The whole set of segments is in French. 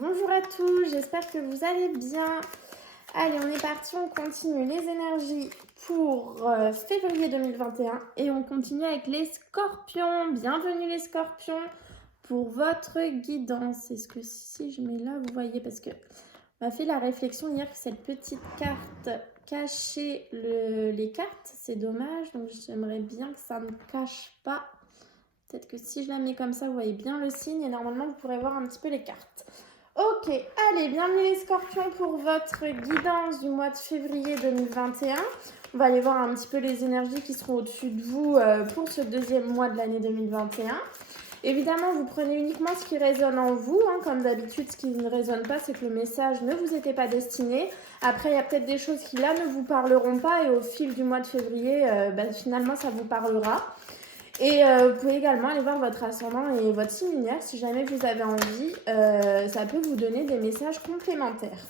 Bonjour à tous, j'espère que vous allez bien. Allez, on est parti, on continue les énergies pour février 2021 et on continue avec les scorpions. Bienvenue les scorpions pour votre guidance. Est-ce que si je mets là, vous voyez, parce que on a fait la réflexion hier que cette petite carte cachait les cartes, c'est dommage, donc j'aimerais bien que ça ne cache pas. Peut-être que si je la mets comme ça, vous voyez bien le signe et normalement vous pourrez voir un petit peu les cartes. Ok, allez, bienvenue les scorpions pour votre guidance du mois de février 2021. On va aller voir un petit peu les énergies qui seront au-dessus de vous pour ce deuxième mois de l'année 2021. Évidemment, vous prenez uniquement ce qui résonne en vous. Comme d'habitude, ce qui ne résonne pas, c'est que le message ne vous était pas destiné. Après, il y a peut-être des choses qui là ne vous parleront pas et au fil du mois de février, finalement, ça vous parlera. Et vous pouvez également aller voir votre ascendant et votre signe lunaire si jamais vous avez envie. Ça peut vous donner des messages complémentaires.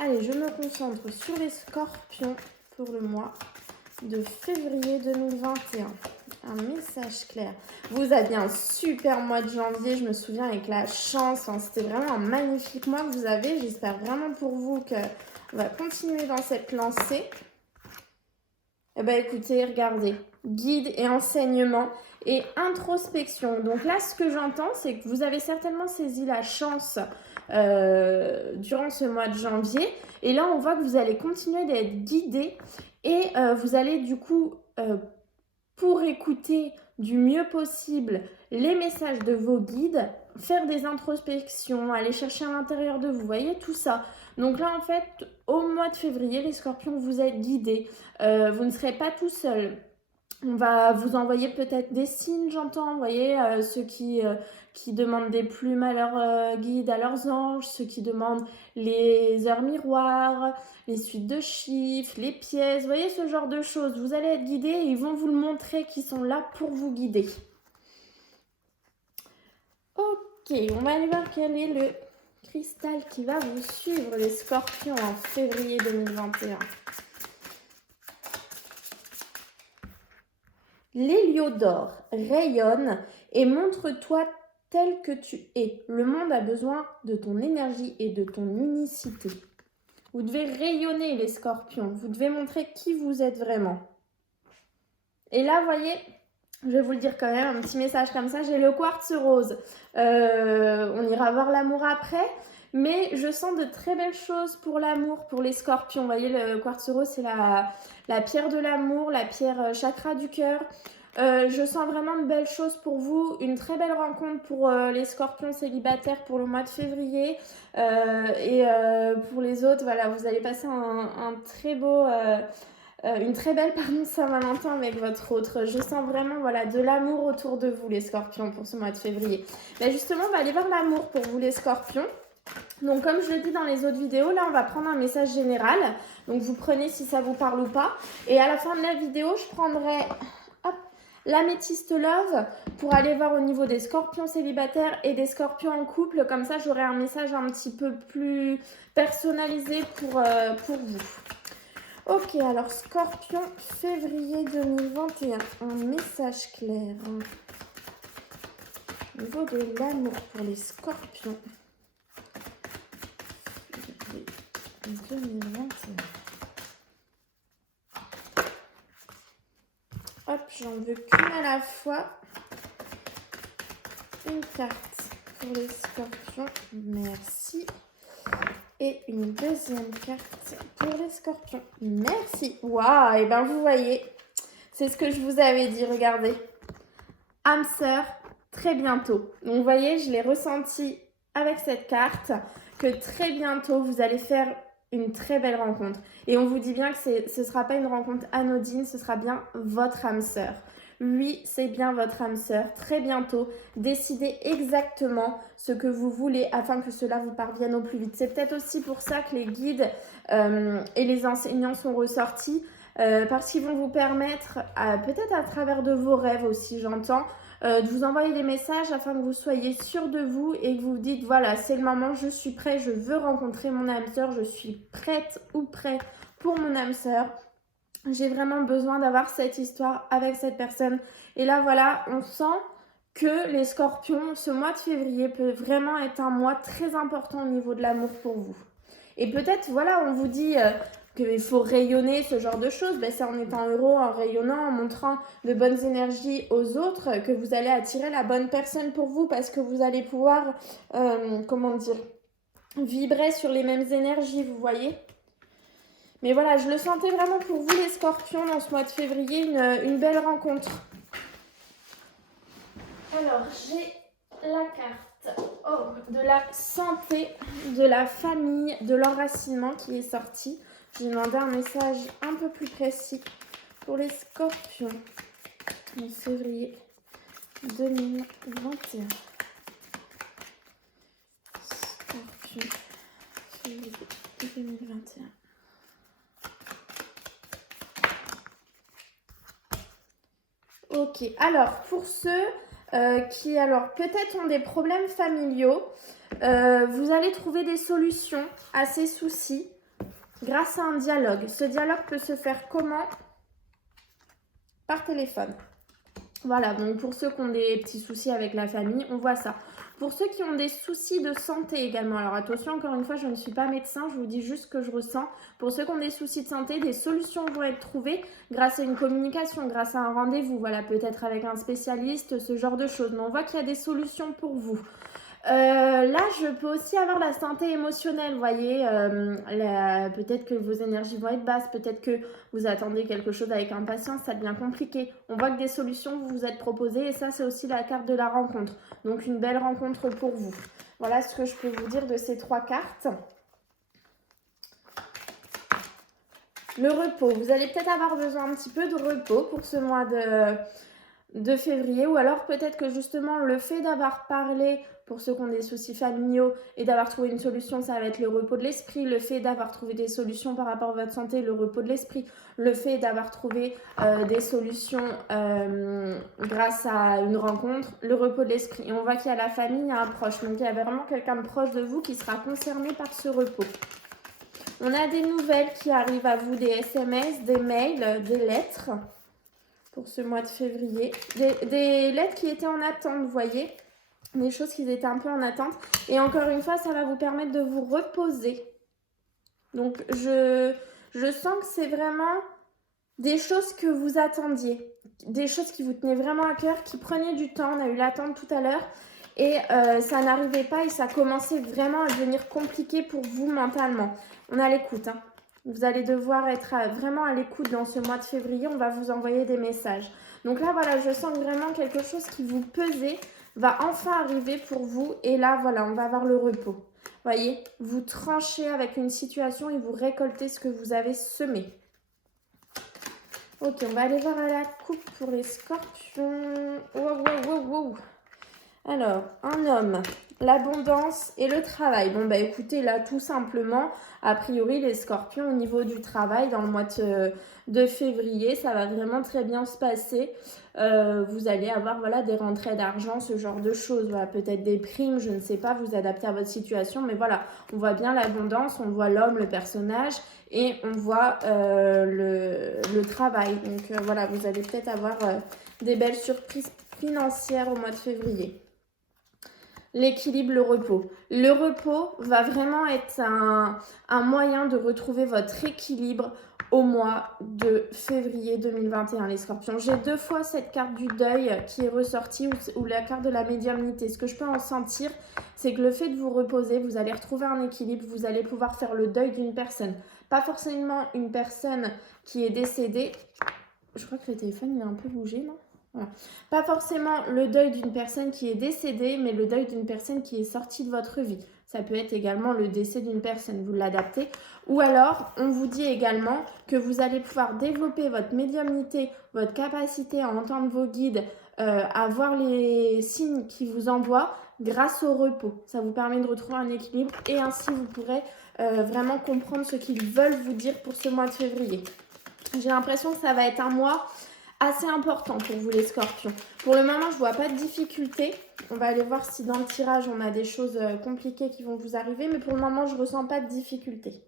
Allez, je me concentre sur les scorpions pour le mois de février 2021. Un message clair. Vous avez un super mois de janvier, je me souviens, avec la chance. C'était vraiment un magnifique mois que vous avez. J'espère vraiment pour vous qu'on va continuer dans cette lancée. Eh bien, écoutez, regardez. Guide et enseignement et introspection. Donc là, ce que j'entends, c'est que vous avez certainement saisi la chance durant ce mois de janvier. Et là, on voit que vous allez continuer d'être guidé et vous allez du coup, pour écouter du mieux possible les messages de vos guides, faire des introspections, aller chercher à l'intérieur de vous, vous voyez, tout ça. Donc là, en fait, au mois de février, les scorpions, vous êtes guidés. Vous ne serez pas tout seul. On va vous envoyer peut-être des signes, j'entends, vous voyez, ceux qui demandent des plumes à leurs guides, à leurs anges, ceux qui demandent les heures miroirs, les suites de chiffres, les pièces, vous voyez, ce genre de choses. Vous allez être guidés et ils vont vous le montrer qu'ils sont là pour vous guider. Ok, on va aller voir quel est le cristal qui va vous suivre, les scorpions, en février 2021. L'héliodore rayonne et montre-toi tel que tu es. Le monde a besoin de ton énergie et de ton unicité. Vous devez rayonner les scorpions. Vous devez montrer qui vous êtes vraiment. Et là, vous voyez, je vais vous le dire quand même, un petit message comme ça. J'ai le quartz rose. On ira voir l'amour après. Mais je sens de très belles choses pour l'amour, pour les scorpions. Vous voyez, le quartz rose, c'est la pierre de l'amour, la pierre chakra du cœur. Je sens vraiment de belles choses pour vous. Une très belle rencontre pour les scorpions célibataires pour le mois de février. Et pour les autres, voilà, vous allez passer un très beau... une très belle Saint-Valentin avec votre autre. Je sens vraiment voilà, de l'amour autour de vous, les scorpions, pour ce mois de février. Ben justement, on va aller voir l'amour pour vous, les scorpions. Donc comme je le dis dans les autres vidéos, là on va prendre un message général. Donc vous prenez si ça vous parle ou pas. Et à la fin de la vidéo, je prendrai l'améthyste love pour aller voir au niveau des scorpions célibataires et des scorpions en couple. Comme ça, j'aurai un message un petit peu plus personnalisé pour vous. Ok, alors scorpion, février 2021, un message clair. Au niveau de l'amour pour les scorpions. 2021. Hop, j'en veux qu'une à la fois. Une carte pour les scorpions. Merci. Et une deuxième carte pour les scorpions. Merci. Waouh, et ben vous voyez, c'est ce que je vous avais dit, regardez. Âme sœur, très bientôt. Donc vous voyez, je l'ai ressenti avec cette carte, que très bientôt, vous allez faire une très belle rencontre. Et on vous dit bien que ce ne sera pas une rencontre anodine, ce sera bien votre âme sœur. Lui, c'est bien votre âme sœur. Très bientôt, décidez exactement ce que vous voulez afin que cela vous parvienne au plus vite. C'est peut-être aussi pour ça que les guides et les enseignants sont ressortis, parce qu'ils vont vous permettre, peut-être à travers de vos rêves aussi, j'entends, de vous envoyer des messages afin que vous soyez sûr de vous et que vous vous dites, voilà, c'est le moment, je suis prêt, je veux rencontrer mon âme sœur, je suis prête ou prêt pour mon âme sœur. J'ai vraiment besoin d'avoir cette histoire avec cette personne. Et là, voilà, on sent que les scorpions, ce mois de février peut vraiment être un mois très important au niveau de l'amour pour vous. Et peut-être, voilà, on vous dit qu'il faut rayonner, ce genre de choses. Ben, c'est en étant heureux, en rayonnant, en montrant de bonnes énergies aux autres que vous allez attirer la bonne personne pour vous parce que vous allez pouvoir, comment dire, vibrer sur les mêmes énergies, vous voyez. Mais voilà, je le sentais vraiment pour vous les scorpions dans ce mois de février, une belle rencontre. Alors, j'ai la carte de la santé, de la famille, de l'enracinement qui est sortie. J'ai demandé un message un peu plus précis pour les scorpions en février 2021. Scorpion, février 2021. Ok, alors pour ceux qui alors peut-être ont des problèmes familiaux, vous allez trouver des solutions à ces soucis grâce à un dialogue. Ce dialogue peut se faire comment? Par téléphone. Voilà, donc pour ceux qui ont des petits soucis avec la famille, on voit ça. Pour ceux qui ont des soucis de santé également, alors attention, encore une fois, je ne suis pas médecin, je vous dis juste ce que je ressens. Pour ceux qui ont des soucis de santé, des solutions vont être trouvées grâce à une communication, grâce à un rendez-vous, voilà, peut-être avec un spécialiste, ce genre de choses. Mais on voit qu'il y a des solutions pour vous. Là, je peux aussi avoir la santé émotionnelle, vous voyez, peut-être que vos énergies vont être basses, peut-être que vous attendez quelque chose avec impatience, ça devient compliqué. On voit que des solutions vous vous êtes proposées et ça, c'est aussi la carte de la rencontre. Donc, une belle rencontre pour vous. Voilà ce que je peux vous dire de ces 3 cartes. Le repos, vous allez peut-être avoir besoin un petit peu de repos pour ce mois de février, ou alors peut-être que justement le fait d'avoir parlé pour ceux qui ont des soucis familiaux et d'avoir trouvé une solution, ça va être le repos de l'esprit. Le fait d'avoir trouvé des solutions par rapport à votre santé, le repos de l'esprit. Le fait d'avoir trouvé des solutions grâce à une rencontre, le repos de l'esprit. Et on voit qu'il y a la famille, il y a un proche, donc il y a vraiment quelqu'un de proche de vous qui sera concerné par ce repos. On a des nouvelles qui arrivent à vous, des SMS, des mails, des lettres pour ce mois de février. Des lettres qui étaient en attente, vous voyez, des choses qui étaient un peu en attente. Et encore une fois, ça va vous permettre de vous reposer. Donc, je sens que c'est vraiment des choses que vous attendiez, des choses qui vous tenaient vraiment à cœur, qui prenaient du temps. On a eu l'attente tout à l'heure et ça n'arrivait pas et ça commençait vraiment à devenir compliqué pour vous mentalement. On a l'écoute, hein. Vous allez devoir être vraiment à l'écoute dans ce mois de février. On va vous envoyer des messages. Donc là, voilà, je sens vraiment quelque chose qui vous pesait va enfin arriver pour vous. Et là, voilà, on va avoir le repos. Voyez, vous tranchez avec une situation et vous récoltez ce que vous avez semé. Ok, on va aller voir à la coupe pour les scorpions. Wow. Alors, un homme, l'abondance et le travail. Bon, bah écoutez, là, tout simplement, a priori, les scorpions, au niveau du travail, dans le mois de février, ça va vraiment très bien se passer. Vous allez avoir, voilà, des rentrées d'argent, ce genre de choses. Voilà, peut-être des primes, je ne sais pas, vous adaptez à votre situation. Mais voilà, on voit bien l'abondance, on voit l'homme, le personnage, et on voit le travail. Donc, voilà, vous allez peut-être avoir des belles surprises financières au mois de février. L'équilibre, le repos. Le repos va vraiment être un moyen de retrouver votre équilibre au mois de février 2021, les scorpions. J'ai 2 fois cette carte du deuil qui est ressortie ou la carte de la médiumnité. Ce que je peux en sentir, c'est que le fait de vous reposer, vous allez retrouver un équilibre, vous allez pouvoir faire le deuil d'une personne. Pas forcément une personne qui est décédée. Je crois que le téléphone, il a un peu bougé, non ? Voilà. Pas forcément le deuil d'une personne qui est décédée, mais le deuil d'une personne qui est sortie de votre vie. Ça peut être également le décès d'une personne, vous l'adaptez. Ou alors, on vous dit également que vous allez pouvoir développer votre médiumnité, votre capacité à entendre vos guides, à voir les signes qui vous envoient grâce au repos. Ça vous permet de retrouver un équilibre et ainsi vous pourrez vraiment comprendre ce qu'ils veulent vous dire pour ce mois de février. J'ai l'impression que ça va être un mois assez important pour vous les scorpions. Pour le moment, je ne vois pas de difficultés. On va aller voir si dans le tirage, on a des choses compliquées qui vont vous arriver. Mais pour le moment, je ne ressens pas de difficultés.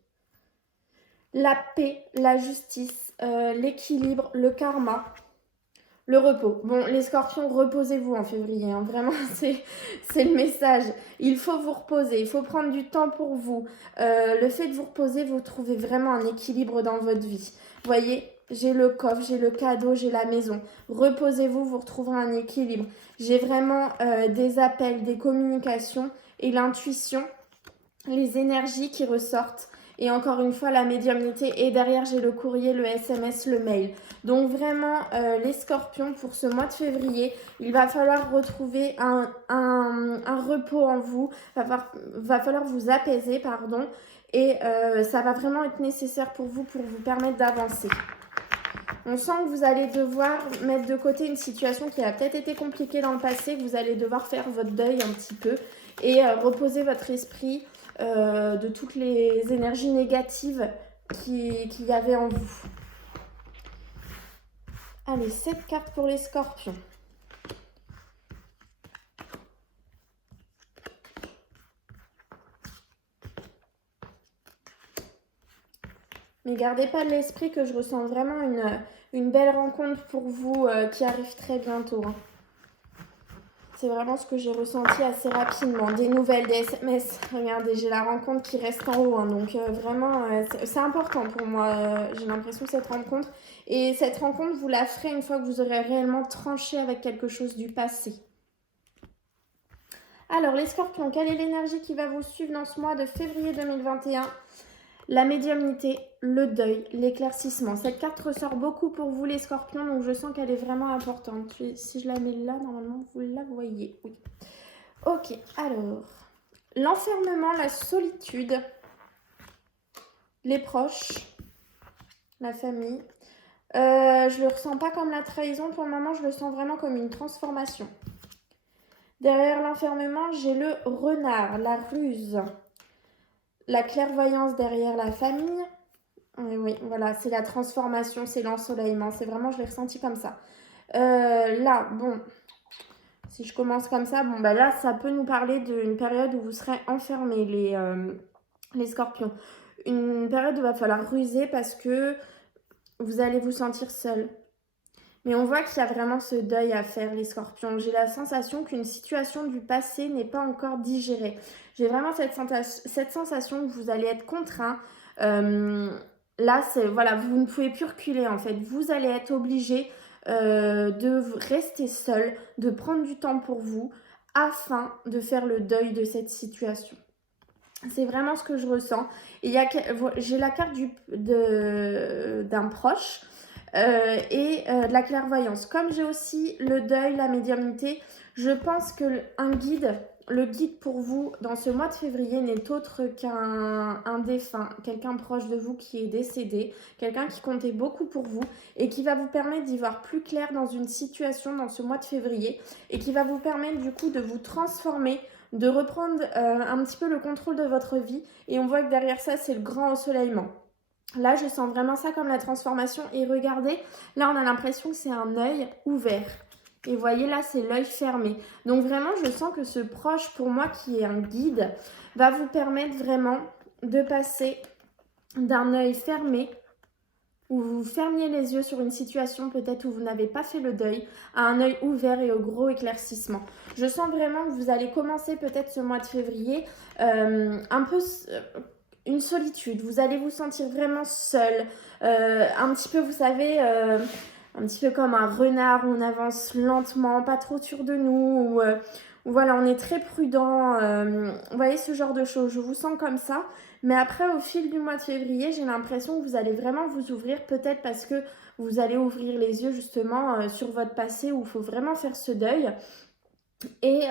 La paix, la justice, l'équilibre, le karma. Le repos. Bon, les scorpions, reposez-vous en février. Hein. Vraiment, c'est le message. Il faut vous reposer. Il faut prendre du temps pour vous. Le fait de vous reposer, vous trouvez vraiment un équilibre dans votre vie. Vous voyez, j'ai le coffre, j'ai le cadeau, j'ai la maison. Reposez-vous, vous retrouverez un équilibre. J'ai vraiment des appels, des communications et l'intuition, les énergies qui ressortent. Et encore une fois, la médiumnité. Et derrière, j'ai le courrier, le SMS, le mail. Donc vraiment, les scorpions, pour ce mois de février, il va falloir retrouver un repos en vous. Va falloir vous apaiser, pardon. Et ça va vraiment être nécessaire pour vous permettre d'avancer. On sent que vous allez devoir mettre de côté une situation qui a peut-être été compliquée dans le passé. Vous allez devoir faire votre deuil un petit peu et reposer votre esprit de toutes les énergies négatives qu'il y avait en vous. Allez, 7 cartes pour les scorpions. Mais gardez pas de l'esprit que je ressens vraiment une belle rencontre pour vous qui arrive très bientôt. Hein. C'est vraiment ce que j'ai ressenti assez rapidement. Des nouvelles, des SMS. Regardez, j'ai la rencontre qui reste en haut. Hein, donc vraiment, c'est important pour moi. J'ai l'impression que cette rencontre. Et cette rencontre, vous la ferez une fois que vous aurez réellement tranché avec quelque chose du passé. Alors, les scorpions, quelle est l'énergie qui va vous suivre dans ce mois de février 2021 ? La médiumnité, le deuil, l'éclaircissement. Cette carte ressort beaucoup pour vous les scorpions, donc je sens qu'elle est vraiment importante. Si je la mets là, normalement, vous la voyez. Oui. Ok, alors. L'enfermement, la solitude, les proches, la famille. Je le ressens pas comme la trahison. Pour le moment, je le sens vraiment comme une transformation. Derrière l'enfermement, j'ai le renard, la ruse. La clairvoyance derrière la famille. Oui, voilà, c'est la transformation, c'est l'ensoleillement. C'est vraiment, je l'ai ressenti comme ça. Là, bon, si je commence comme ça, bon, bah là, ça peut nous parler d'une période où vous serez enfermés, les scorpions. Une période où il va falloir ruser parce que vous allez vous sentir seul. Mais on voit qu'il y a vraiment ce deuil à faire, les scorpions. J'ai la sensation qu'une situation du passé n'est pas encore digérée. J'ai vraiment cette sensation que vous allez être contraint. Là, voilà, vous ne pouvez plus reculer en fait. Vous allez être obligé de rester seul, de prendre du temps pour vous afin de faire le deuil de cette situation. C'est vraiment ce que je ressens. J'ai la carte d'un proche. Et de la clairvoyance. Comme j'ai aussi le deuil, la médiumnité, je pense que le guide pour vous dans ce mois de février n'est autre qu'un défunt, quelqu'un proche de vous qui est décédé, quelqu'un qui comptait beaucoup pour vous et qui va vous permettre d'y voir plus clair dans une situation dans ce mois de février et qui va vous permettre du coup de vous transformer, de reprendre un petit peu le contrôle de votre vie. Et on voit que derrière ça, c'est le grand ensoleillement. Là, je sens vraiment ça comme la transformation. Et regardez, là, on a l'impression que c'est un œil ouvert. Et vous voyez, là, c'est l'œil fermé. Donc vraiment, je sens que ce proche, pour moi, qui est un guide, va vous permettre vraiment de passer d'un œil fermé, où vous fermiez les yeux sur une situation peut-être où vous n'avez pas fait le deuil, à un œil ouvert et au gros éclaircissement. Je sens vraiment que vous allez commencer peut-être ce mois de février un peu... une solitude, vous allez vous sentir vraiment seul, un petit peu, vous savez, un petit peu comme un renard où on avance lentement, pas trop sûr de nous, où voilà, on est très prudent, vous voyez ce genre de choses, je vous sens comme ça, mais après au fil du mois de février, j'ai l'impression que vous allez vraiment vous ouvrir, peut-être parce que vous allez ouvrir les yeux justement sur votre passé où il faut vraiment faire ce deuil. Et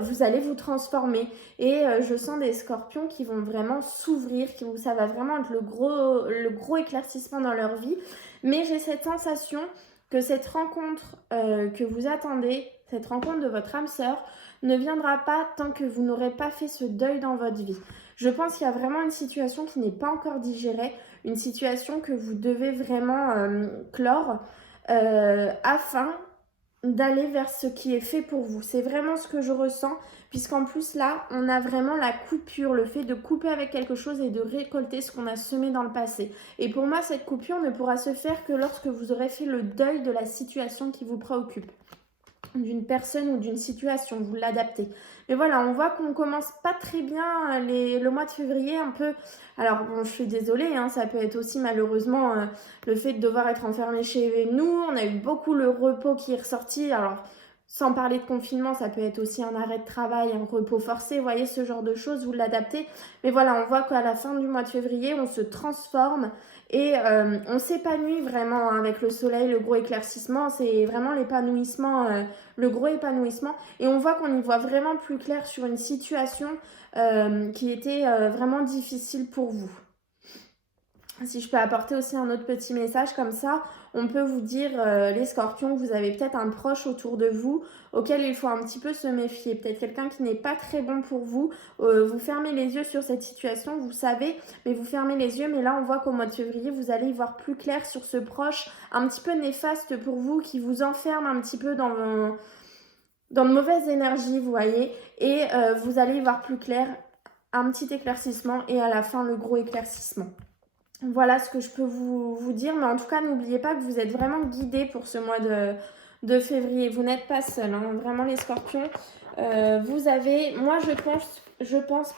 vous allez vous transformer et je sens des scorpions qui vont vraiment s'ouvrir, ça va vraiment être le gros éclaircissement dans leur vie, mais j'ai cette sensation que cette rencontre que vous attendez, cette rencontre de votre âme sœur ne viendra pas tant que vous n'aurez pas fait ce deuil dans votre vie. Je pense qu'il y a vraiment une situation qui n'est pas encore digérée, une situation que vous devez vraiment clore afin d'aller vers ce qui est fait pour vous. C'est vraiment ce que je ressens, puisqu'en plus là, on a vraiment la coupure, le fait de couper avec quelque chose et de récolter ce qu'on a semé dans le passé. Et pour moi, cette coupure ne pourra se faire que lorsque vous aurez fait le deuil de la situation qui vous préoccupe, d'une personne ou d'une situation, vous l'adaptez. Mais voilà, on voit qu'on commence pas très bien le mois de février, un peu... Alors bon, je suis désolée, hein, ça peut être aussi malheureusement le fait de devoir être enfermé chez nous. On a eu beaucoup le repos qui est ressorti. Alors, sans parler de confinement, ça peut être aussi un arrêt de travail, un repos forcé, vous voyez, ce genre de choses, vous l'adaptez. Mais voilà, on voit qu'à la fin du mois de février, on se transforme et on s'épanouit vraiment avec le soleil, le gros éclaircissement. C'est vraiment l'épanouissement, le gros épanouissement. Et on voit qu'on y voit vraiment plus clair sur une situation qui était vraiment difficile pour vous. Si je peux apporter aussi un autre petit message comme ça, on peut vous dire, les scorpions, que vous avez peut-être un proche autour de vous auquel il faut un petit peu se méfier. Peut-être quelqu'un qui n'est pas très bon pour vous. Vous fermez les yeux sur cette situation, vous savez, mais vous fermez les yeux. Mais là, on voit qu'au mois de février, vous allez y voir plus clair sur ce proche un petit peu néfaste pour vous, qui vous enferme un petit peu dans de mauvaises énergies, vous voyez. Et vous allez y voir plus clair, un petit éclaircissement et à la fin, le gros éclaircissement. Voilà ce que je peux vous dire, mais en tout cas, n'oubliez pas que vous êtes vraiment guidés pour ce mois de février. Vous n'êtes pas seul, hein. Vraiment les scorpions. Vous avez, moi je pense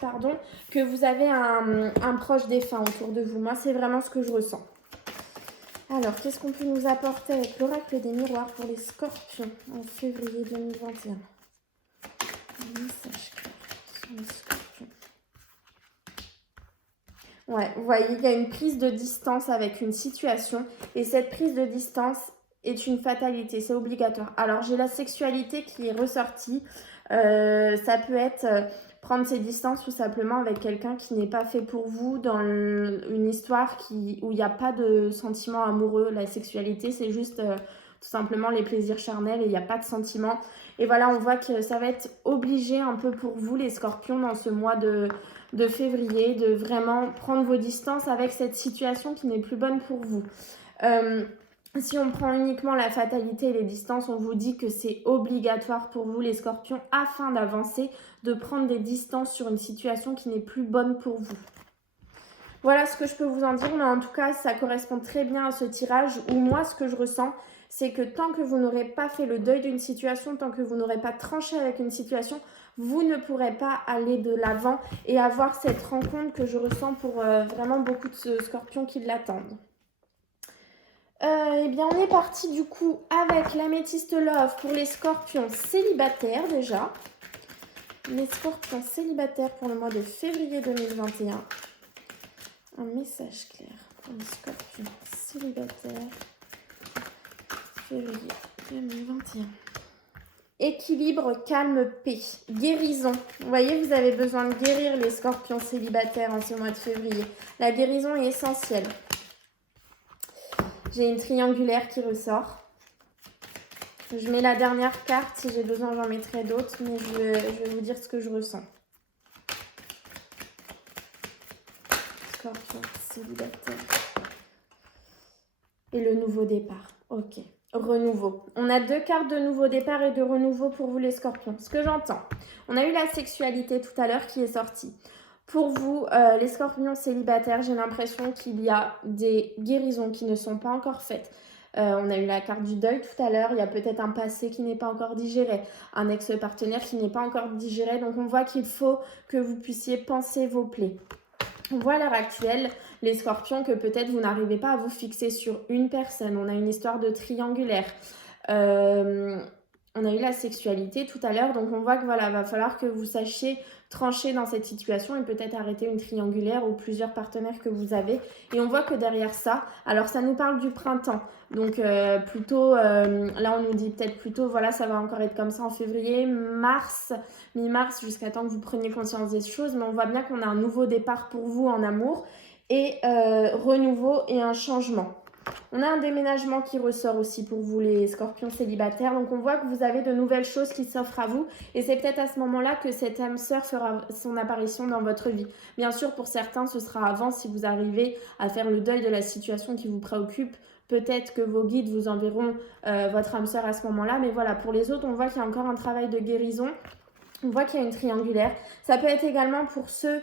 que vous avez un proche défunt autour de vous. Moi, c'est vraiment ce que je ressens. Alors, qu'est-ce qu'on peut nous apporter avec l'oracle des miroirs pour les scorpions en février 2021 ? Un message clair sur les scorpions. Ouais, vous voyez, il y a une prise de distance avec une situation et cette prise de distance est une fatalité, c'est obligatoire. Alors, j'ai la sexualité qui est ressortie. Ça peut être prendre ses distances tout simplement avec quelqu'un qui n'est pas fait pour vous dans une histoire où il n'y a pas de sentiment amoureux. La sexualité, c'est juste tout simplement les plaisirs charnels et il n'y a pas de sentiment. Et voilà, on voit que ça va être obligé un peu pour vous, les scorpions, dans ce mois de février, de vraiment prendre vos distances avec cette situation qui n'est plus bonne pour vous. Si on prend uniquement la fatalité et les distances, on vous dit que c'est obligatoire pour vous, les scorpions, afin d'avancer, de prendre des distances sur une situation qui n'est plus bonne pour vous. Voilà ce que je peux vous en dire, mais en tout cas, ça correspond très bien à ce tirage où moi, ce que je ressens, c'est que tant que vous n'aurez pas fait le deuil d'une situation, tant que vous n'aurez pas tranché avec une situation, vous ne pourrez pas aller de l'avant et avoir cette rencontre que je ressens pour vraiment beaucoup de scorpions qui l'attendent. Eh bien, on est parti du coup avec l'améthyste love pour les scorpions célibataires déjà. Les scorpions célibataires pour le mois de février 2021. Un message clair pour les scorpions célibataires février 2021. Équilibre, calme, paix, guérison. Vous voyez, vous avez besoin de guérir les scorpions célibataires en ce mois de février. La guérison est essentielle. J'ai une triangulaire qui ressort. Je mets la dernière carte. Si j'ai besoin, j'en mettrai d'autres. Mais je vais vous dire ce que je ressens. Scorpion célibataire. Et le nouveau départ. Ok. Renouveau. On a 2 cartes de nouveau départ et de renouveau pour vous les scorpions. Ce que j'entends. On a eu la sexualité tout à l'heure qui est sortie. Pour vous, les scorpions célibataires, j'ai l'impression qu'il y a des guérisons qui ne sont pas encore faites. On a eu la carte du deuil tout à l'heure. Il y a peut-être un passé qui n'est pas encore digéré. Un ex-partenaire qui n'est pas encore digéré. Donc, on voit qu'il faut que vous puissiez penser vos plaies. On voit à l'heure actuelle, les scorpions, que peut-être vous n'arrivez pas à vous fixer sur une personne. On a une histoire de triangulaire. On a eu la sexualité tout à l'heure. Donc, on voit que voilà, va falloir que vous sachiez trancher dans cette situation et peut-être arrêter une triangulaire ou plusieurs partenaires que vous avez. Et on voit que derrière ça, alors ça nous parle du printemps. Donc, plutôt, là, on nous dit peut-être plutôt, voilà, ça va encore être comme ça en février, mars, mi-mars, jusqu'à temps que vous preniez conscience des choses. Mais on voit bien qu'on a un nouveau départ pour vous en amour et renouveau et un changement. On a un déménagement qui ressort aussi pour vous les scorpions célibataires. Donc on voit que vous avez de nouvelles choses qui s'offrent à vous. Et c'est peut-être à ce moment-là que cette âme sœur fera son apparition dans votre vie. Bien sûr, pour certains, ce sera avant si vous arrivez à faire le deuil de la situation qui vous préoccupe. peut-être que vos guides vous enverront votre âme sœur à ce moment-là. Mais voilà, pour les autres, on voit qu'il y a encore un travail de guérison. On voit qu'il y a une triangulaire. Ça peut être également pour ceux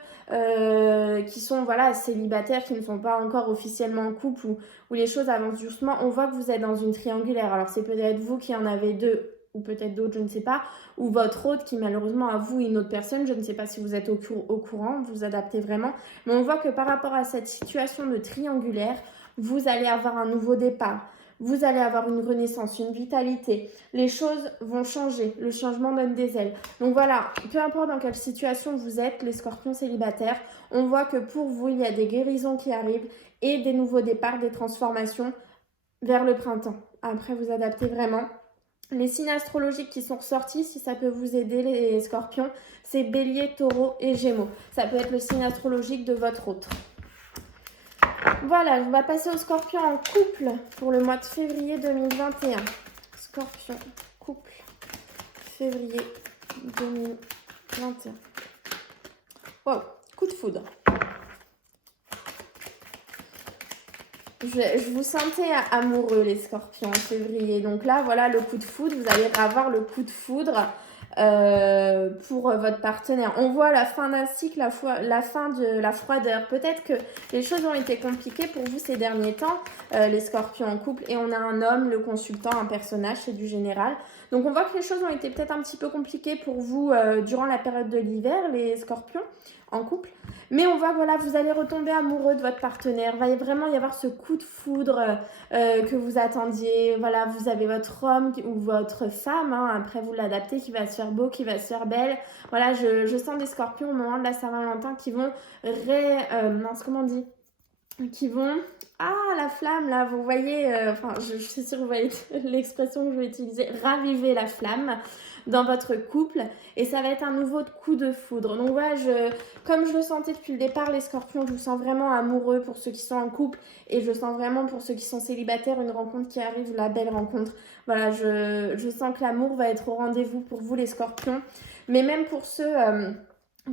qui sont voilà, célibataires, qui ne sont pas encore officiellement en couple où les choses avancent doucement. On voit que vous êtes dans une triangulaire. Alors c'est peut-être vous qui en avez deux ou peut-être d'autres, je ne sais pas. Ou votre hôte qui malheureusement a vous une autre personne. Je ne sais pas si vous êtes au courant, vous adaptez vraiment. Mais on voit que par rapport à cette situation de triangulaire, vous allez avoir un nouveau départ. Vous allez avoir une renaissance, une vitalité. Les choses vont changer. Le changement donne des ailes. Donc voilà, peu importe dans quelle situation vous êtes, les scorpions célibataires, on voit que pour vous, il y a des guérisons qui arrivent et des nouveaux départs, des transformations vers le printemps. Après, vous adaptez vraiment. Les signes astrologiques qui sont ressortis, si ça peut vous aider les scorpions, c'est Bélier, Taureau et Gémeaux. Ça peut être le signe astrologique de votre autre. Voilà, on va passer au Scorpion en couple pour le mois de février 2021. Scorpion, couple, février 2021. Wow, coup de foudre. Je vous sentais amoureux, les Scorpions, en février. Donc là, voilà le coup de foudre. Vous allez avoir le coup de foudre pour votre partenaire. On voit la fin d'un cycle, la fin de la froideur. Peut-être que les choses ont été compliquées pour vous ces derniers temps, les Scorpions en couple. Et on a un homme, le consultant, un personnage, c'est du général. Donc on voit que les choses ont été peut-être un petit peu compliquées pour vous durant la période de l'hiver, les Scorpions en couple. Mais on voit que voilà, vous allez retomber amoureux de votre partenaire. Il va vraiment y avoir ce coup de foudre que vous attendiez. Voilà, vous avez votre homme ou votre femme, hein, après vous l'adaptez, qui va se faire beau, qui va se faire belle. Voilà, je sens des Scorpions au moment de la Saint-Valentin qui vont comment on dit, qui vont... Ah, la flamme, là, vous voyez, je suis sûre que vous voyez l'expression que je vais utiliser, raviver la flamme dans votre couple. Et ça va être un nouveau coup de foudre. Donc voilà, comme je le sentais depuis le départ, les Scorpions, je vous sens vraiment amoureux pour ceux qui sont en couple. Et je sens vraiment pour ceux qui sont célibataires, une rencontre qui arrive, la belle rencontre. Voilà, je sens que l'amour va être au rendez-vous pour vous, les Scorpions. Mais même pour ceux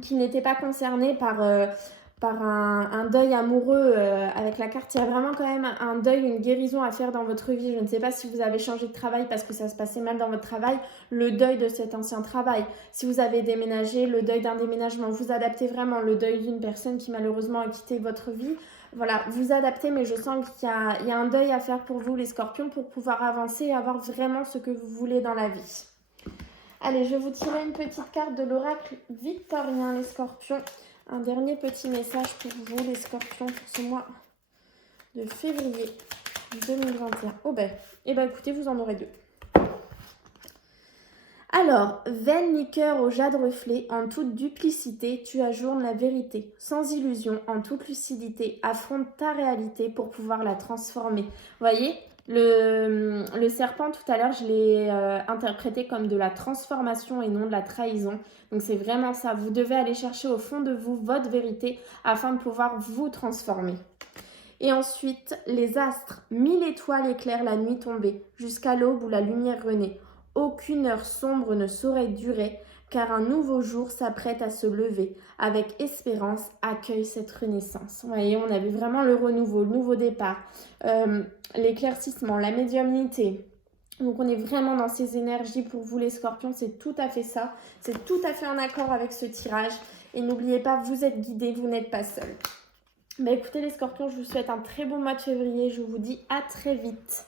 qui n'étaient pas concernés par un deuil amoureux avec la carte, il y a vraiment quand même un deuil, une guérison à faire dans votre vie. Je ne sais pas si vous avez changé de travail parce que ça se passait mal dans votre travail, le deuil de cet ancien travail. Si vous avez déménagé, le deuil d'un déménagement. Vous adaptez vraiment, le deuil d'une personne qui malheureusement a quitté votre vie. Voilà, vous adaptez, mais je sens qu'il y a un deuil à faire pour vous, les Scorpions, pour pouvoir avancer et avoir vraiment ce que vous voulez dans la vie. Allez, je vais vous tirer une petite carte de l'oracle victorien, les Scorpions. Un dernier petit message pour vous, les Scorpions, pour ce mois de février 2021. Oh ben, écoutez, vous en aurez deux. Alors, vaine liqueur au jade reflet, en toute duplicité, tu ajournes la vérité. Sans illusion, en toute lucidité, affronte ta réalité pour pouvoir la transformer. Vous voyez, le serpent, tout à l'heure, je l'ai interprété comme de la transformation et non de la trahison. Donc c'est vraiment ça, vous devez aller chercher au fond de vous votre vérité afin de pouvoir vous transformer. Et ensuite, les astres, 1000 étoiles éclairent la nuit tombée, jusqu'à l'aube où la lumière renaît. Aucune heure sombre ne saurait durer, car un nouveau jour s'apprête à se lever. Avec espérance, accueille cette renaissance. Vous voyez, on avait vraiment le renouveau, le nouveau départ, l'éclaircissement, la médiumnité. Donc on est vraiment dans ces énergies pour vous, les Scorpions, c'est tout à fait ça. C'est tout à fait en accord avec ce tirage. Et n'oubliez pas, vous êtes guidés, vous n'êtes pas seuls. Écoutez les Scorpions, je vous souhaite un très bon mois de février. Je vous dis à très vite.